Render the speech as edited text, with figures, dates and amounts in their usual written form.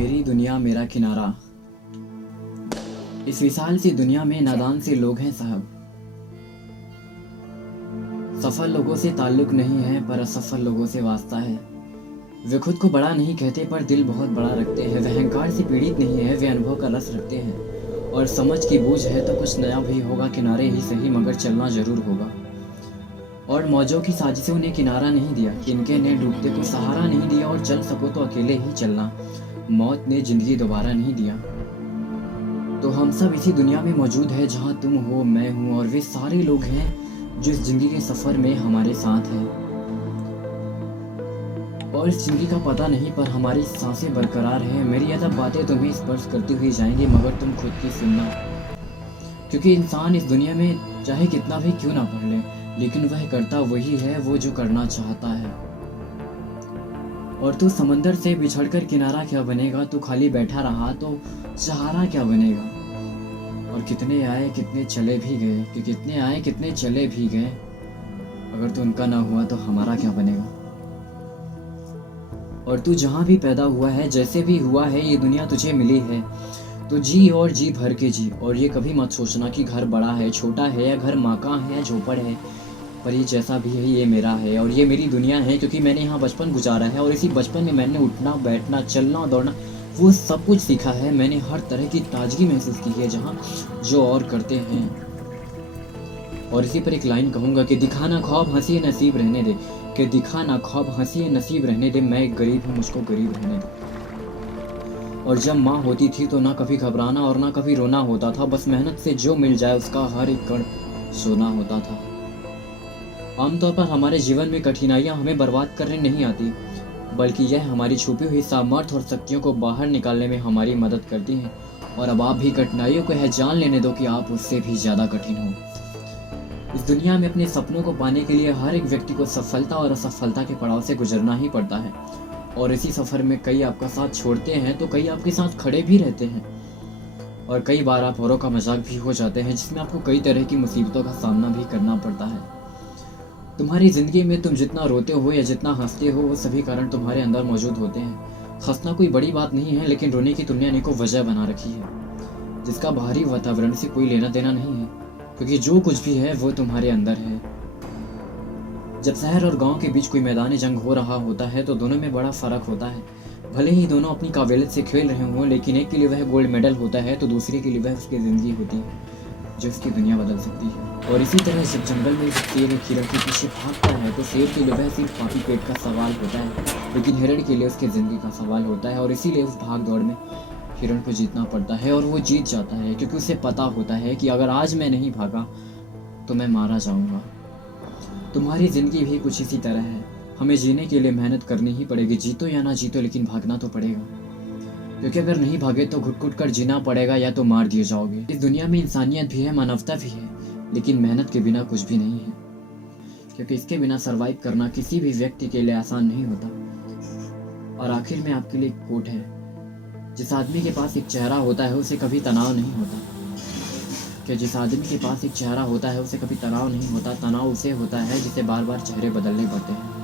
मेरी दुनिया मेरा किनारा। इस विशाल सी दुनिया में नादान से लोग हैं साहब। सफल लोगों से ताल्लुक नहीं है पर असफल लोगों से वास्ता है। वे खुद को बड़ा नहीं कहते पर दिल बहुत बड़ा रखते हैं। वे अहंकार से पीड़ित नहीं है, वे अनुभव का रस रखते हैं। और समझ की बूझ है तो कुछ नया भी होगा, किनारे ही सही मगर चलना जरूर होगा। और मौजों की साजिशों ने किनारा नहीं दिया, तिनके ने डूबते को सहारा नहीं दिया। और चल सको तो अकेले ही चलना, मौत ने जिंदगी दोबारा नहीं दिया। तो हम सब इसी दुनिया में मौजूद है जहाँ तुम हो, मैं हूँ और वे सारे लोग हैं जो इस जिंदगी के सफर में हमारे साथ हैं। और इस जिंदगी का पता नहीं पर हमारी सांसें बरकरार हैं। मेरी अदब बातें तुम्हें स्पर्श करती हुई जाएंगी मगर तुम खुद की सुनना, क्योंकि इंसान इस दुनिया में चाहे कितना भी क्यों ना पढ़ ले, लेकिन वह करता वही है वो जो करना चाहता है। और तू समंदर से बिछड़कर किनारा क्या बनेगा, तू खाली बैठा रहा तो सहारा क्या बनेगा। और कितने आए कितने चले भी गए, कि कितने आए कितने चले भी गए, अगर तू उनका ना हुआ तो हमारा क्या बनेगा। और तू जहाँ भी पैदा हुआ है, जैसे भी हुआ है, ये दुनिया तुझे मिली है तो जी और जी भर के जी। और ये कभी मत सोचना कि घर बड़ा है छोटा है, या घर मकान है या झोपड़ है, पर ये जैसा भी है ये मेरा है और ये मेरी दुनिया है। क्योंकि मैंने यहाँ बचपन गुजारा है और इसी बचपन में मैंने उठना बैठना चलना दौड़ना वो सब कुछ सीखा है। मैंने हर तरह की ताजगी महसूस की है जहाँ जो और करते हैं। और इसी पर एक लाइन कहूँगा कि दिखा ना ख्वाब हंसी नसीब रहने दे, कि दिखा ना ख्वाब हंसी नसीब रहने दे, मैं एक गरीब हूँ मुझको गरीब रहने दे। और जब माँ होती थी तो ना कभी घबराना और ना कभी रोना होता था, बस मेहनत से जो मिल जाए उसका हर एक कण सोना होता था। आमतौर पर हमारे जीवन में कठिनाइयाँ हमें बर्बाद करने नहीं आती, बल्कि यह हमारी छुपी हुई सामर्थ्य और शक्तियों को बाहर निकालने में हमारी मदद करती हैं। और अब आप भी कठिनाइयों को यह जान लेने दो कि आप उससे भी ज़्यादा कठिन हो। इस दुनिया में अपने सपनों को पाने के लिए हर एक व्यक्ति को सफलता और असफलता के पड़ाव से गुजरना ही पड़ता है। और इसी सफ़र में कई आपका साथ छोड़ते हैं तो कई आपके साथ खड़े भी रहते हैं। और कई बार आप औरों का मजाक भी हो जाते हैं, जिसमें आपको कई तरह की मुसीबतों का सामना भी करना पड़ता है। तुम्हारी ज़िंदगी में तुम जितना रोते हो या जितना हंसते हो, वो सभी कारण तुम्हारे अंदर मौजूद होते हैं। हंसना कोई बड़ी बात नहीं है, लेकिन रोने की तुमने अनेकों वजह बना रखी है, जिसका बाहरी वातावरण से कोई लेना देना नहीं है, क्योंकि जो कुछ भी है वो तुम्हारे अंदर है। जब शहर और गांव के बीच कोई मैदानी जंग हो रहा होता है तो दोनों में बड़ा फ़र्क होता है। भले ही दोनों अपनी काबिलियत से खेल रहे हों, लेकिन एक के लिए वह गोल्ड मेडल होता है तो दूसरे के लिए वह उसकी ज़िंदगी होती है जो उसकी दुनिया बदल सकती है। और इसी तरह जब जंगल में शेर एक हिरण के पीछे भागता है तो शेर के लिए वह सिर्फ पापी पेट का सवाल होता है, लेकिन हिरण के लिए उसकी ज़िंदगी का सवाल होता है। और इसीलिए उस भाग दौड़ में हिरण को जीतना पड़ता है और वो जीत जाता है, क्योंकि उसे पता होता है कि अगर आज मैं नहीं भागा तो मैं मारा जाऊँगा। तुम्हारी ज़िंदगी भी कुछ इसी तरह है। हमें जीने के लिए मेहनत करनी ही पड़ेगी, जीतो या ना जीतो, लेकिन भागना तो पड़ेगा। क्योंकि अगर नहीं भागे तो घुट घुट कर जीना पड़ेगा या तो मार दिए जाओगे। इस दुनिया में इंसानियत भी है, मानवता भी है, लेकिन मेहनत के बिना कुछ भी नहीं है। क्योंकि इसके बिना सरवाइव करना किसी भी व्यक्ति के लिए आसान नहीं होता। और आखिर में आपके लिए एक कोट है, जिस आदमी के पास एक चेहरा होता है उसे कभी तनाव नहीं होता। कि जिस आदमी के पास एक चेहरा होता है उसे कभी तनाव नहीं होता, तनाव उसे होता है जिसे बार बार चेहरे बदलने पड़ते हैं।